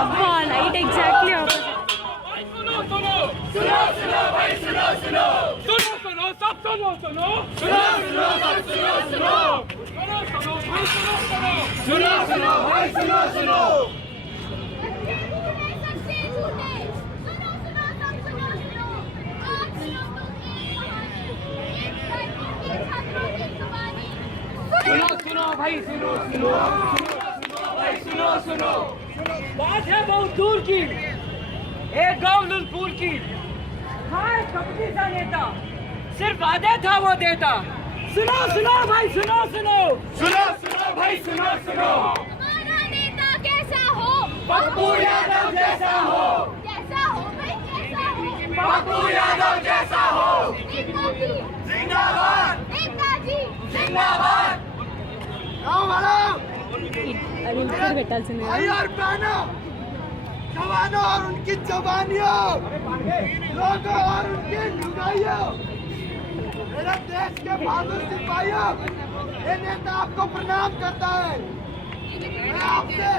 అబ్బా light exactly opposite सुनो सुनो सुनो सुनो भाई सुनो सुनो सुनो सुनो सब सुनो सुनो सुनो सुनो सब सुनो सुनो सुनो सुनो भाई सुनो सुनो सुनो सुनो भाई सुनो सुनो सुनो सुनो भाई सुनो सुनो भाई सुनो सुनो बात है बहुत दूर की एक गांव लुलपुर की हाय कपटी सा नेता सिर्फ वादे था वो देता सुनो सुनो भाई सुनो सुनो सुनो सुनो भाई सुनो सुनो हमारा नेता कैसा हो पप्पू यादव जैसा हो भाई कैसा हो पप्पू यादव जैसा हो नेताजी जिंदाबाद नेताजी जिंदाबाद गाँव वालों అది ఇంటర్ పెట్టాల్సింది भाई और बहनों जवानों और उनकी जवानियों लोगों और उनकी लुगाइयों मेरे देश के बहादुर सिपाहियों ये नेता आपको प्रणाम करता है मैं आपसे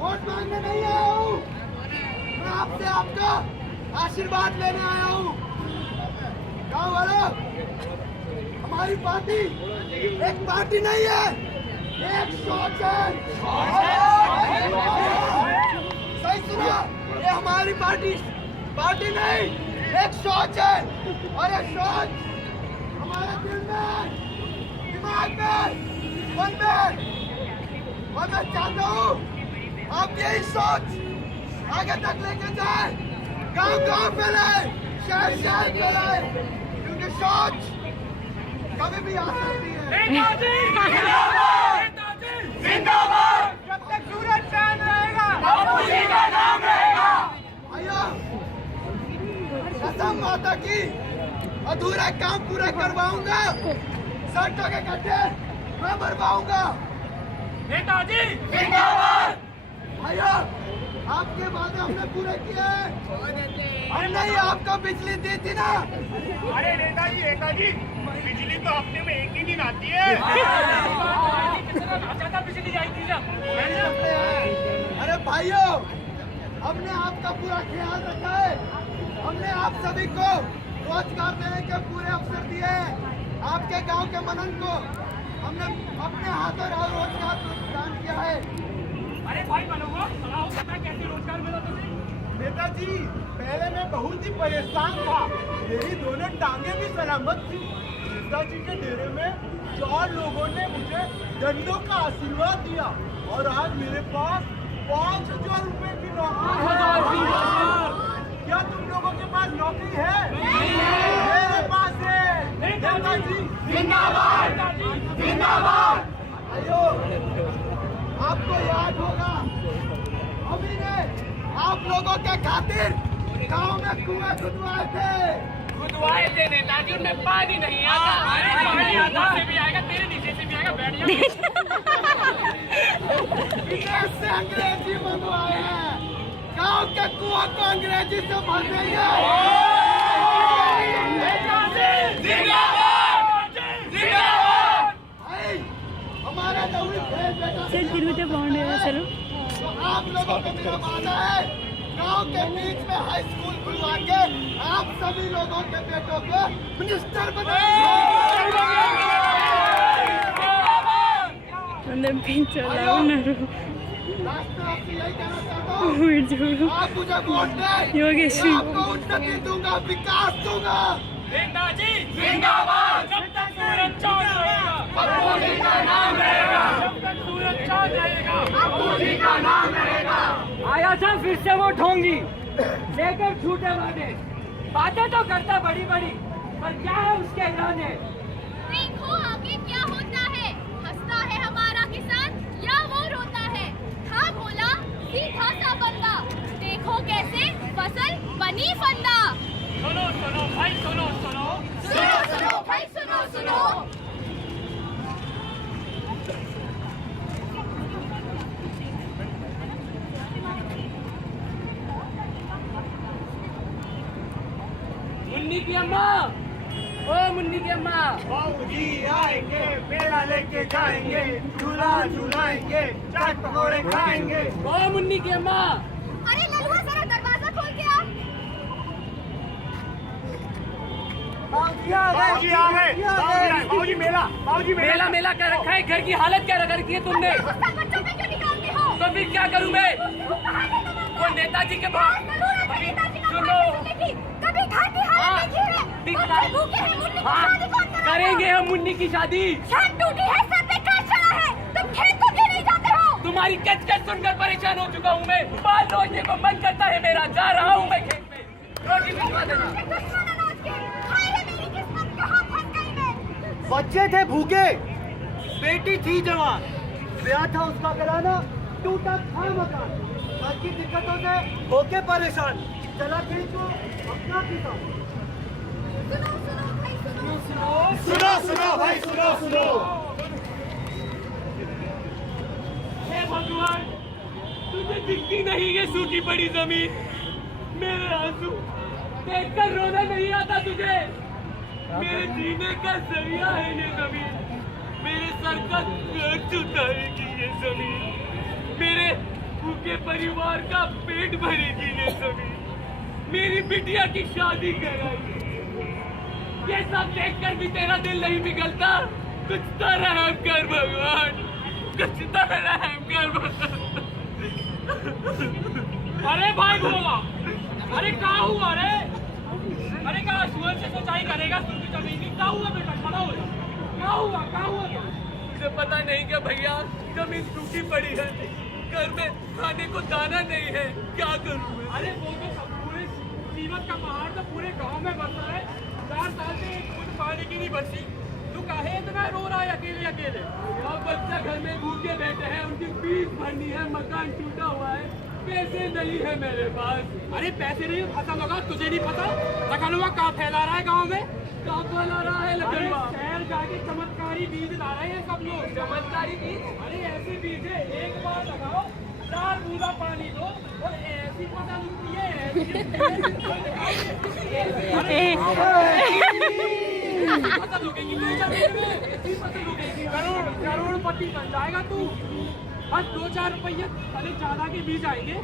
वोट मांगने नहीं आया हूँ मैं आपसे आपका आशीर्वाद लेने आया हूँ गाँव वालों हमारी पार्टी एक पार्टी नहीं है एक सोच है सही सुनो ये हमारी पार्टी नहीं एक सोच है और एक सोच हमारे दिल में दिमाग में मन में और मैं चाहता हूँ आप यही सोच आगे तक लेके जाए गांव गांव फैलाए शहर शहर फैलाए क्योंकि सोच कभी भी आ सकती है जिंदाबाद जब तक सूरज चांद रहेगा बापू जी का नाम रहेगा भैया कसम माता की अधूरा काम पूरा करवाऊंगा सड़कों के गड्ढे मैं भरवाऊंगा नेताजी जिंदाबाद भैया आपके वादे हमने पूरे किए हैं हमने ही आपको बिजली दी थी ना अरे नेताजी बिजली तो हफ्ते में एक ही दिन आती है बिजली आई थी अरे भाइयों हमने आपका पूरा ख्याल रखा है हमने आप सभी को रोजगार देने के पूरे अवसर दिए हैं आपके गांव के मनन को हमने अपने हाथों रोजगार प्रदान किया है अरे भाई मनोगा कैसे रोजगार मिला तुम्हें नेताजी पहले मैं बहुत ही परेशान था मेरी दोनों टांगे भी सलामत थी नेताजी के डेरे में 4 लोगों ने मुझे डंडों का आशीर्वाद दिया और आज मेरे पास 5,000 रुपए की नौकरी है क्या तुम लोगों के पास नौकरी है मेरे पास है नेताजी जिंदाबाद जिंदाबाद आयो आपको याद होगा अभी ने आप लोगों के खातिर गांव में कुएं खुदवाए थे नेताजी उनमें पानी नहीं आता अरे पानी आता से भी आएगा तेरे नीचे से भी आएगा बैठ जा विदेश से अंग्रेजी मंगवाए हैं गांव के कुआं को अंग्रेजी से भर देंगे भाई हमारा नौकरी भेज बेटा సరే తిరిగితే బాగుండేది అసలు तो आप लोगों को मेरा वादा है गांव के बीच में हाई स्कूल खुलवा के आप सभी लोगों के बेटों को मिनिस्टर అందరు పెంచోలా ఉన్నారు राष्ट्र आपसे यही कहना चाहता हूँ వీడు చూడు आप मुझे वोट दें యోగేష్ मैं आपको उन्नति दूंगा विकास दूंगा नेताजी जिंदाबाद जब तक सूरज चांद रहेगा पप्पू जी का नाम रहेगा जब तक सूरज चांद रहेगा पप्पू जी का नाम रहेगा आया था फिर से वो ढोंगी लेकर झूठे वादे बातें तो करता बड़ी बड़ी पर क्या है उसके इरादे देखो आगे क्या होता है हंसता है हमारा किसान या वो रोता है था बोला सीधा सा बंदा देखो कैसे फसल बनी फंदा सुनो सुनो भाई सुनो सुनो सुनो सुनो भाई सुनो सुनो मुन्नी की अम्मा ओ ओ मुन्नी की अम्मा, बाबूजी आएंगे, मेला लेके जाएंगे, झूला झूलाएंगे, चाट पकौड़े खाएंगे। ओ मुन्नी की अम्मा। अरे ललुआ जरा दरवाजा खोल के आ। बाबूजी आ गए। बाबूजी मेला मेला कर रखा है, घर की हालत क्या रखी है तुमने? गुस्सा बच्चों पे क्यों निकालते हो? तो फिर क्या करूं मैं? तुम कहाँ गए तुम्हारे? वो नेताजी के पास। सुनो, कभी घर की हालत देखी है? बच्चे भूखे हैं, मुन्नी की शादी कौन कराएगा? करेंगे हम मुन्नी की शादी। छत टूटी है, सर पे कर्ज चढ़ा है, तुम खेत को क्यों नहीं जाते हो? तुम्हारी कच कच सुनकर परेशान हो चुका हूँ मैं। बाल नोचने को मन करता है मेरा। जा रहा हूँ मैं खेत में। रोटी भिजवा देना। मुझे दुश्मन अनाज के, हाय रे मेरी किस्मत, कहाँ फंस गई मैं? बच्चे थे भूखे, बेटी थी जवान, ब्याह था उसका कराना, टूटा था मकान, घर की दिक्कतों से होके परेशान, चला खेत को अपना किसान। सुनो सुनो भाई सुनो। सुनो भाई सुनो। हे भगवान, तुझे दिखती नहीं है सूखी पड़ी जमीन। मेरे आंसू देखकर रोना नहीं आता तुझे? मेरे जीने का जरिया है ये जमीन। मेरे सर का कर्ज उतारेगी ये जमीन। मेरे भूखे परिवार का पेट भरेगी ये जमीन। मेरी बिटिया की शादी कराएगी। ये सब देखकर भी तेरा दिल नहीं पिघलता? कुछ तो रहम कर भगवान, कुछ तो रहम कर भगवान। अरे भाई बोला, अरे क्या हुआ रे? अरे क्या सुअर से सिंचाई करेगा तुम जमीन? क्या हुआ बेटा, खड़ा हो जा। क्या हुआ मुझे पता नहीं क्या भैया, जमीन सूखी पड़ी है, घर में खाने को दाना नहीं है, क्या करूं मैं? अरे वो तो सब पूरे कीमत का पहाड़ तो पूरे गांव में बरसा है। 4 साल से खुद पानी की नहीं बरसी। तू काहे इतना रो रहा है अकेले? और बच्चा घर में भूखे बैठे हैं, उनकी फीस भरनी है, मकान टूटा हुआ है, पैसे नहीं है मेरे पास। अरे पैसे नहीं, पता लगा तुझे नहीं पता? लखनऊ कहाँ फैला रहा है गाँव में? कहाँ फैला रहा है लखनऊ? शहर जाके चमत्कारी बीज ला रहे हैं सब लोग। चमत्कारी बीज? अरे ऐसे बीज है, एक बार लगाओ, 4 बूंदा पानी दो और ऐसी फसल उगती है। फसल उगेगी करोड़पति बन जाएगा तू। बस 2-4 रुपये अरे ज्यादा के बीज आएंगे।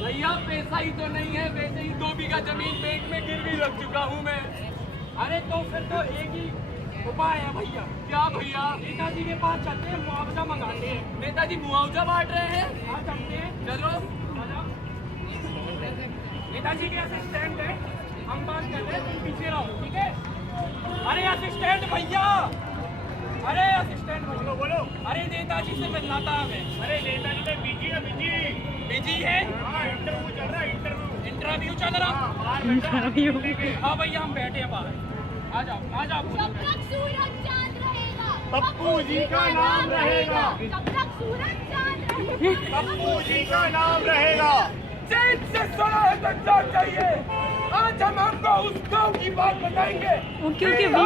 भैया पैसा ही तो नहीं है, वैसे ही 2 बीघा जमीन पेट में गिरवी रख चुका हूँ मैं। अरे तो फिर तो एक ही उपाय है भैया। क्या भैया? नेताजी के पास चलते हैं, मुआवजा मंगाते हैं। नेताजी मुआवजा बांट रहे हैं? हाँ चलते हैं, चलो। नेताजी के असिस्टेंट है, हम बात कर रहे हैं, तुम पीछे रहो, ठीक है? अरे असिस्टेंट भैया, अरे असिस्टेंट भैया, बोलो। अरे नेताजी से मिलना था हमें। अरे नेताजी तो बिजी है। बिजी है? इंटरव्यू चल रहा है। इंटरव्यू चल रहा? हाँ भैया, हम बैठे हैं बाहर। आ जाओ। जब तक सूरज चांद रहेगा, पप्पू जी का नाम रहेगा। जब तक सूरज चांद रहेगा, पप्पू जी का नाम रहेगा। चैन से सोना है तो क्या चाहिए? आज हम आपको उस गाँव की बात बताएंगे। ओके वीडियो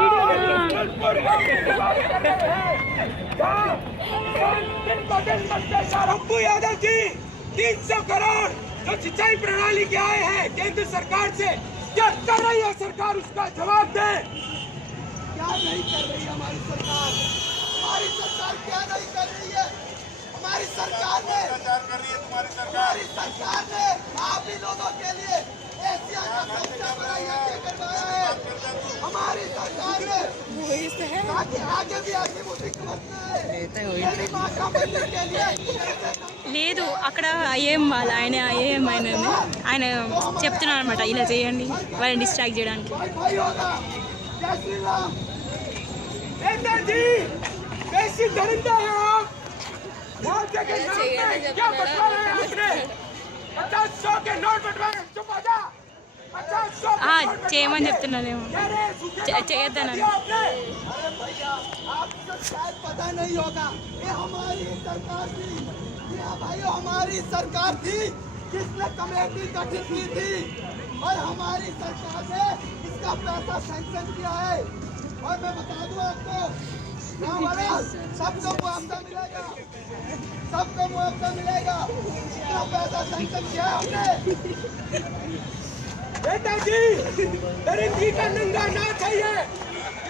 पप्पू यादव जी 300 करोड़ जो सिंचाई प्रणाली के आए हैं केंद्र सरकार से, क्या कर रही है सरकार? उसका जवाब दे। क्या नहीं कर रही हमारी सरकार? हमारी सरकार क्या नहीं कर रही है? हमारी सरकार ने आप ही लोगों के लिए एशिया का सबसे बड़ा यज्ञ करवाया है। हमारी सरकार ने ताकि आगे भी आगे मेरी माँ का मंदिर के लिए లేదు అక్కడ ఐఏఎం వాళ్ళ ఐఏఎం ఆయన చెప్తున్నారు అనమాట, ఇలా చేయండి వాళ్ళని డిస్ట్రాక్ట్ చేయడానికి. भाई भाई होगा। जय श्री राम। नेताजी कैसी दरिंदा है आप? वहाँ के नाम पे क्या बटवारा है आपने? 50-100 के नोट बटवारे। चुप हो जा। 50-100 చేయమని చెప్తున్నారేమో, చేయొద్దనని. अरे भैया, आपको शायद पता नहीं होगा, ये हमारी सरकार थी। हाँ भाइयों, हमारी सरकार थी जिसने कमेटी गठित की थी और हमारी सरकार ने इसका पैसा सैंक्शन किया है। और मैं बता दूं आपको, हमारा सबको मुआवजा मिलेगा, सबको मुआवजा मिलेगा। इतना पैसा सैंक्शन किया है हमने। नेताजी दरिंदगी का नंगा नाच है ये।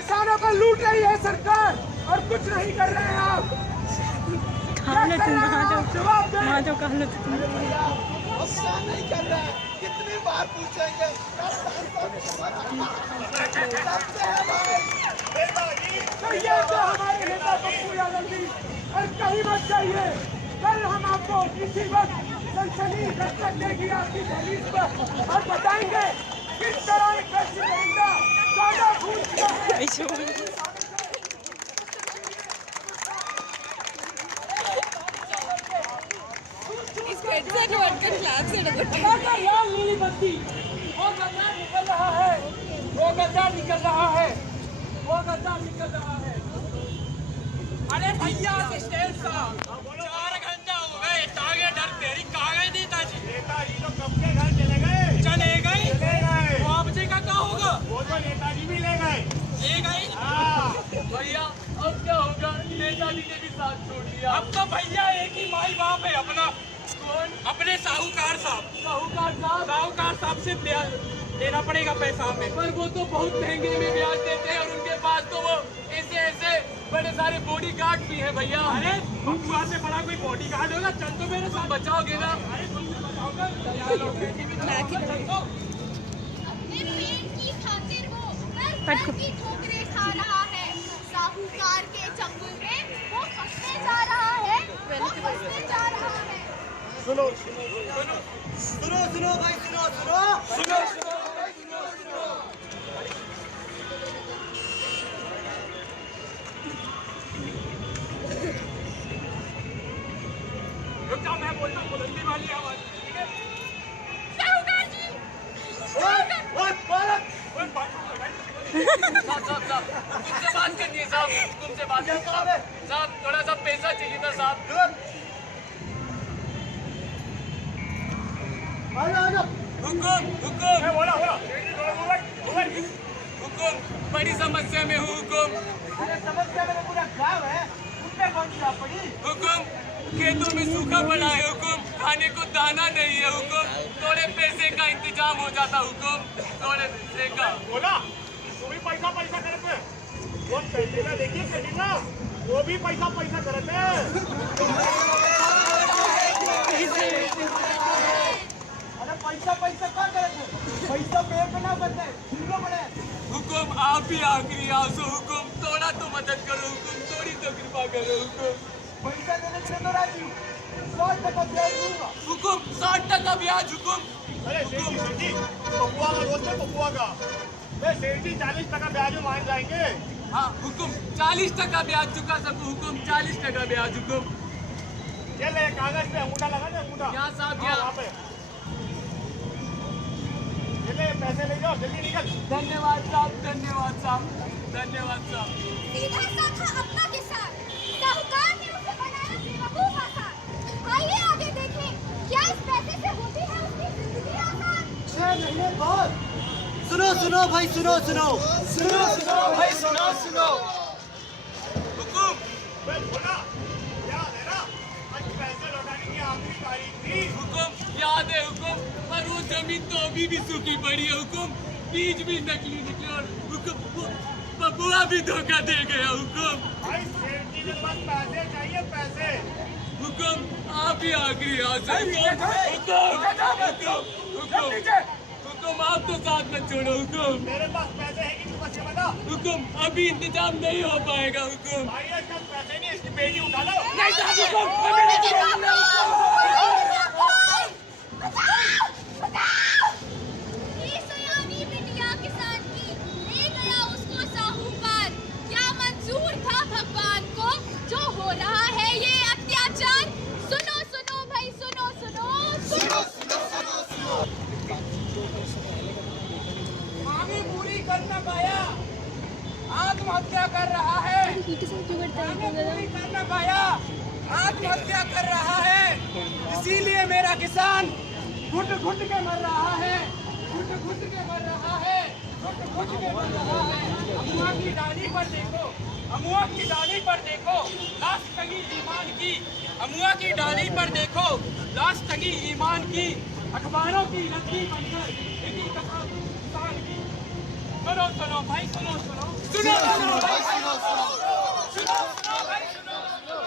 किसानों को लूट रही है सरकार और कुछ नहीं कर रहे हैं आप। कहा लो तुम वहाँ जाओ कहा लो तुम। अरे भैया हम क्या नहीं कर रहे हैं, कितनी बार पूछेंगे, कब सबसे है भाई। तो ये तो हमारे नेता पप्पू यादव जी, और कहीं मत जाइए, कल हम आपको इसी वक्त सनसनी दस्तक देगी आपकी दहलीज पर और बताएंगे किस तरह एक कृषि परिंदा 14 फूट का है। लाल नीली बत्ती, वो गद्दार निकल रहा है, वो गद्दार निकल रहा है, वो गद्दार निकल रहा है। अरे भैया स्टेट साहब 4 घंटा हो गए, टांगे डर तेरी कहाँ गए नेताजी? नेताजी तो कब के घर चले गए। चले गए? चले गए। मुआवजे का क्या होगा? वो तो नेताजी भी ले गए। ले गए? भैया अब क्या होगा? नेताजी ने भी साथ छोड़ दिया। अब तो भैया एक ही माई बाप है अपना। कौन? अपने साहूकार साहब। साहूकार साहब से देना पड़ेगा पैसा हमें। पर वो तो बहुत महंगे में ब्याज देते हैं और उनके पास तो वो ऐसे बड़े सारे बॉडी गार्ड भी है भैया। अरे बबुआ से बड़ा कोई बॉडी गार्ड होगा? चल तो मेरे साथ बचाओगे ना? अरे तुमसे बचाओगे? अपने पेट की खातिर वो हर की ठोकरें खा रहा है। साहूकार के चंगुल में वो फंसने जा रहा है, वो फंसने जा रहा है। सुनो भाई, सुनो। रुक जाओ, मैं बोलता हूँ बुलंदी वाली आवाज। ठीक है? साहूकार जी, साहब तुमसे बात करनी है साहब, तुमसे बात करनी है साहब। थोड़ा सा पैसा चाहिए था साहब। हुकुम हुकुम, बड़ी समस्या में हूँ हुकुम। अरे समस्या में पूरा गाँव है, उसमें कौन सी आप पड़ी? हुकुम, खेतों में सूखा पड़ा है हुकुम, खाने को दाना नहीं है हुकुम, थोड़े पैसे का इंतजाम हो जाता हुकुम, थोड़े पैसे का। बोला वो भी पैसा करते हैं। वो कैटेगा देखिए, कैटेगा वो भी पैसा करते हैं। अरे पैसा क्या करते? पैसा पेड़ पे ना बनते, झुंडो बने। हुकुम आप ही आखिरी आंसू हुकुम, थोड़ा तो मदद करो हुकुम, थोड़ी तो कृपा करो हुकुम। पैसा देने के लिए तो राजी, 100% ब्याज दूंगा। हुकुम 60% ब्याज हुकुम। अरे सेठ जी पपुआ का दोस्त है, पपुआ का। सेठ जी 40% ब्याज में मान जाएंगे। हाँ हुकुम 40% ब्याज चुका सकूँ हुकुम, 40% ब्याज हुकुम। ये ले कागज पे अंगूठा लगा दे, अंगूठा। यहाँ साहब, हाँ, यहाँ। वहाँ पे। ये ले पैसे ले जाओ, जल्दी निकल। धन्यवाद साहब, धन्यवाद साहब, धन्यवाद साहब। सीधा सा था अपना किसान, साहूकार ने उसे बनाया बेवकूफ आसान। आइए आगे देखें, क्या इस पैसे से होती है उसकी जिंदगी आसान। 6 महीने बाद। सुनो भाई, सुनो भाई, सुनो। हुकुम मैं बोला याद है ना, आज पैसे लौटाने की आखिरी तारीख थी। हुकुम याद है हुकुम, पर वो जमीन तो अभी भी सूखी पड़ी है हुकुम, बीज भी नकली निकले और हुकुम बबुआ भी धोखा दे गया हुकुम। भाई सेठ जी के पास पैसे चाहिए, पैसे। हुकुम आप ही आखिरी आंसू हुकुम, आप तो साथ में छोड़ो हुकुम। मेरे पास पैसे है कि बस ये बता। हुकुम अभी इंतजाम नहीं हो पाएगा हुकुम। भाई इसका पैसे नहीं, इसकी बेटी उठा लो। नहीं साहब हुकुम, ये सयानी बिटिया किसान की, ले गया उसको साहूकार। क्या मंजूर था भगवान को जो हो रहा है ये अत्याचार। सुनो भाई, सुनो। मांगी पूरी कर न पाया, आत्महत्या कर रहा है। मांगी पूरी कर न पाया, आत्महत्या कर रहा है। इसीलिए मेरा किसान घुट के मर रहा है, घुट के मर रहा है। अमुआ की डाली पर देखो, अमुआ की डाली पर देखो, लाश टंगी ईमान की। अमुआ की डाली पर देखो, लाश टंगी ईमान की। अखबारों की लड़की बनकर लिखी कथा किसान की। सुनो सुनो भाई सुनो सुनो सुनो सुनो भाई सुनो भाई सुनो।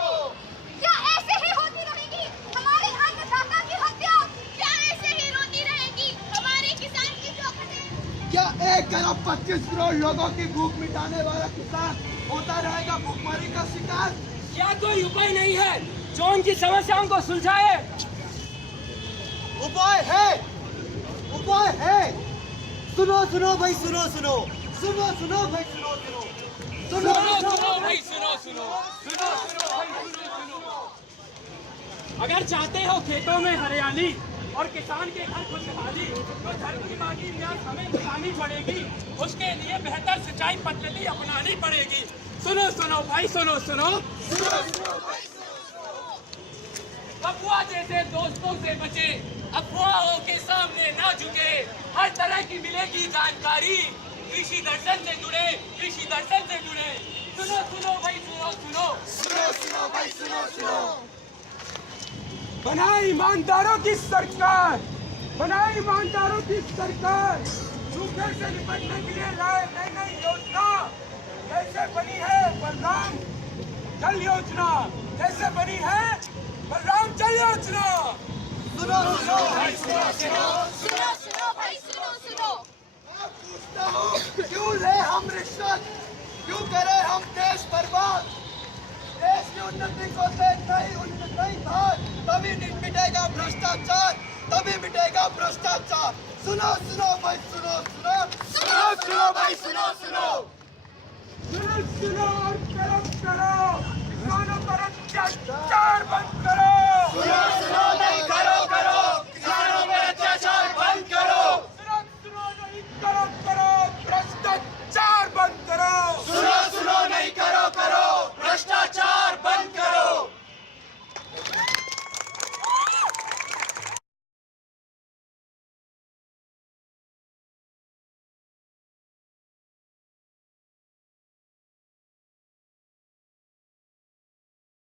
क्या ऐसे ही होती रहेगी हमारे अन्नदाता की हत्या? क्या ऐसे ही रोती रहेगी हमारे किसान की चौखटें? क्या 1,25,00,000 लोगों की भूख मिटाने वाला किसान होता रहेगा भूखमरी का शिकार? क्या कोई उपाय नहीं है जो उनकी समस्याओं को सुलझाए? उपाय है, उपाय है। सुनो सुनो भाई सुनो सुनो सुनो सुनो भाई सुनो सुनो सुनो सुनो भाई सुनो सुनो सुनो सुनो भाई सुनो सुनो। अगर चाहते हो खेतों में हरियाली और किसान के घर खुशहाली तो धरती माँ की न्यास हमें खिलानी पड़ेगी। उसके लिए बेहतर सिंचाई पद्धति अपनानी पड़ेगी। सुनो सुनो भाई सुनो सुनो अफवाह जैसे दोस्तों से बचे, अफवाहों के सामने ना झुके। हर तरह की मिलेगी जानकारी, कृषि दर्शन से जुड़े, कृषि दर्शन से जुड़े। सुनो सुनो भाई सुनो सुनो सुनो सुनो भाई सुनो सुनो। बनाए ईमानदारों की सरकार, बनाए ईमानदारों की सरकार। सूखे से निपटने के लिए लाए नई नई योजना। जैसे बनी है बलराम जल योजना, जैसे बनी है बलराम जल योजना। सुनो सुनो भाई सुनो सुनो। सुनो सुनो भाई सुनो सुनो। मैं पूछता हूँ क्यों ले हम रिश्वत, क्यों करे हम देश बर्बाद? देश की उन्नति को नहीं था, तभी मिटेगा भ्रष्टाचार, तभी मिटेगा भ्रष्टाचार। सुनो सुनो भाई सुनो सुनो सुनो सुनो भाई सुनो सुनो।